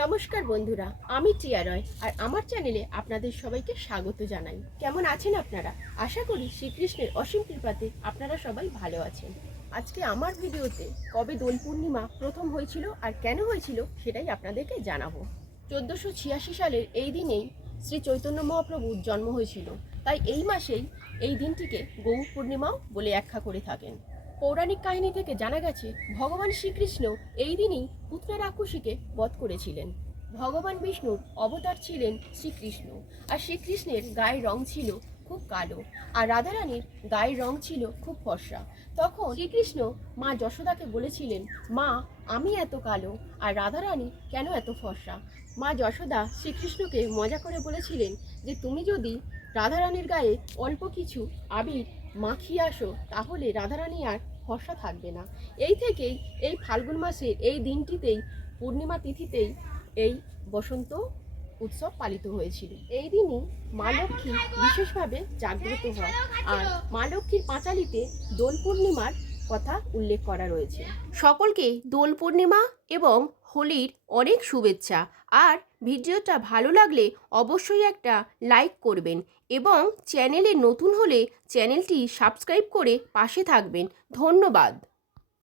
নমস্কার বন্ধুরা, আমি টিয়া রয় আর আমার চ্যানেলে আপনাদের সবাইকে স্বাগত জানাই। কেমন আছেন আপনারা? আশা করি শ্রীকৃষ্ণের অসীম কৃপাতে আপনারা সবাই ভালো আছেন। আজকে আমার ভিডিওতে কবে দোল পূর্ণিমা প্রথম হয়েছিল আর কেন হয়েছিল সেটাই আপনাদেরকে জানাবো। 1486 সালের এই দিনেই শ্রী চৈতন্য মহাপ্রভুর জন্ম হয়েছিল, তাই এই মাসেই এই দিনটিকে গৌর পূর্ণিমাও বলে ব্যাখ্যা করে থাকেন। পৌরাণিক কাহিনী থেকে জানা গেছে ভগবান শ্রীকৃষ্ণ এই দিনই পুত্র রাক্ষসীকে বধ করেছিলেন। ভগবান বিষ্ণুর অবতার ছিলেন শ্রীকৃষ্ণ, আর শ্রীকৃষ্ণের গায়ের রং ছিল খুব কালো, আর রাধারানীর গায়ের রং ছিল খুব ফর্সা। তখন শ্রীকৃষ্ণ মা যশোদাকে বলেছিলেন, মা, আমি এত কালো আর রাধারানী কেন এত ফর্সা? মা যশোদা শ্রীকৃষ্ণকে মজা করে বলেছিলেন যে তুমি যদি রাধারানীর গায়ে অল্প কিছু আবির মাখিয়ে আসো তাহলে রাধারানী আর ফর্সা থাকবে না। এই থেকেই এই ফাল্গুন মাসের এই দিনটিতেই পূর্ণিমা তিথিতেই এই বসন্ত উৎসব পালিত হয়েছিল। এই দিনই মা লক্ষ্মী বিশেষভাবে জাগ্রত হয়, আর মা লক্ষ্মীর পাঁচালিতে দোল পূর্ণিমার কথা উল্লেখ করা রয়েছে। সকলকে দোল পূর্ণিমা এবং হোলির অনেক শুভেচ্ছা। আর ভিডিওটা ভালো লাগলে অবশ্যই একটা লাইক করবেন এবং চ্যানেলে নতুন হলে চ্যানেলটি সাবস্ক্রাইব করে পাশে থাকবেন। ধন্যবাদ।